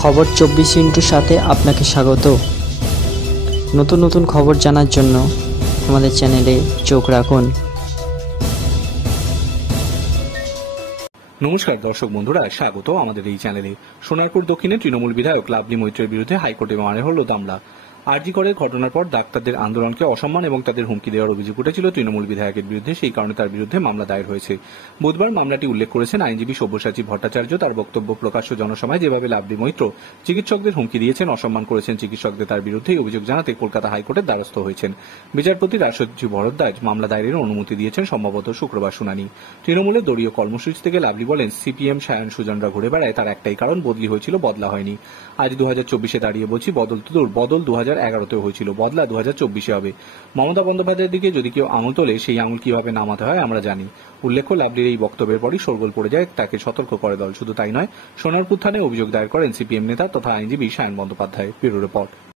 খবর 24 সাথে আপনাকে স্বাগত। নতুন নতুন খবর জানার জন্য আমাদের চ্যানেলে চোখ রাখুন। নমস্কার দর্শক বন্ধুরা, স্বাগত আমাদের এই চ্যানেলে। সোনারপুর দক্ষিণে তৃণমূল বিধায়ক লাভলি মৈত্রের বিরুদ্ধে হাইকোর্টে মামলা হল মামলা। আরজি করের ঘটনার পর ডাক্তারদের আন্দোলনকে অসম্মান এবং তাদের হুমকি দেওয়ার অভিযোগ উঠেছিল তৃণমূল বিধায়কের বিরুদ্ধে, সেই কারণে তার বিরুদ্ধে মামলা দায়ের হয়েছে। বুধবার মামলাটি উল্লেখ করেছেন আইনজীবী সব্যসাচী ভট্টাচার্য। তার বক্তব্য, প্রকাশ্য জনসভায় যেভাবে লাভলি মৈত্র চিকিৎসকদের হুমকি দিয়েছেন, অসম্মান করেছেন চিকিৎসকদের, তার বিরুদ্ধেই অভিযোগ জানাতে কলকাতা হাইকোর্টের দ্বারস্থ হয়েছেন। বিচারপতি রাষ্ট্রপতি ভরদ্বাজ মামলা দায়েরের অনুমতি দিয়েছেন, সম্ভবত শুক্রবার শুনানি। তৃণমূলের দলীয় কর্মসূচি থেকে লাভলি বলেন, সিপিএম সায়ন সুজনরা ঘুরে বেড়ায়, তার একটাই কারণ, বদলি হয়েছিল, বদলা হয়নি। আজ 2024-এ দাঁড়িয়ে বলছি, বদল তো দূর, বদল 2011-তেও হয়েছিল, বদলা 2024-এ হবে। মমতা বন্দ্যোপাধ্যায়ের দিকে যদি কেউ আঙুল তোলে, সেই আঙুল কিভাবে নামাতে হয় আমরা জানি। উল্লেখ্য, লাভলির এই বক্তব্যের পরই শোরগোল পড়ে যায়, তাকে সতর্ক করে দল। শুধু তাই নয়, সোনারপুর থানায় অভিযোগ দায়ের করেন সিপিএম নেতা তথা আইনজীবী সায়ন বন্দ্যোপাধ্যায়। Bureau report.